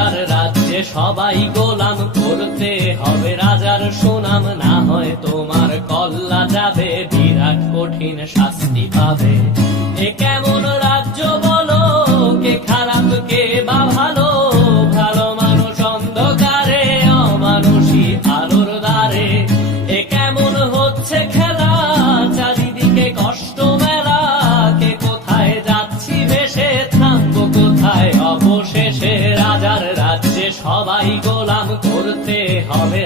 রাজার রাজ্যে সবাই গোলাম, করতে হবে রাজার সুনাম, না হয় তোমার কল্লা যাবে, বিরাট কঠিন শাস্তি পাবে। এ কেমন রাজ্য বলো, কে খারাপ কে বা ভালো, ভালো মানুষ অন্ধকারে, অমানুষী আলোর দ্বারে। এ কেমন হচ্ছে খেলা, চারিদিকে কষ্ট মেলা, কে কোথায় যাচ্ছি ভেসে, থামবো কোথায় অবশেষে। রাজার রাজ্যে সবাই গোলাম, করতে হবে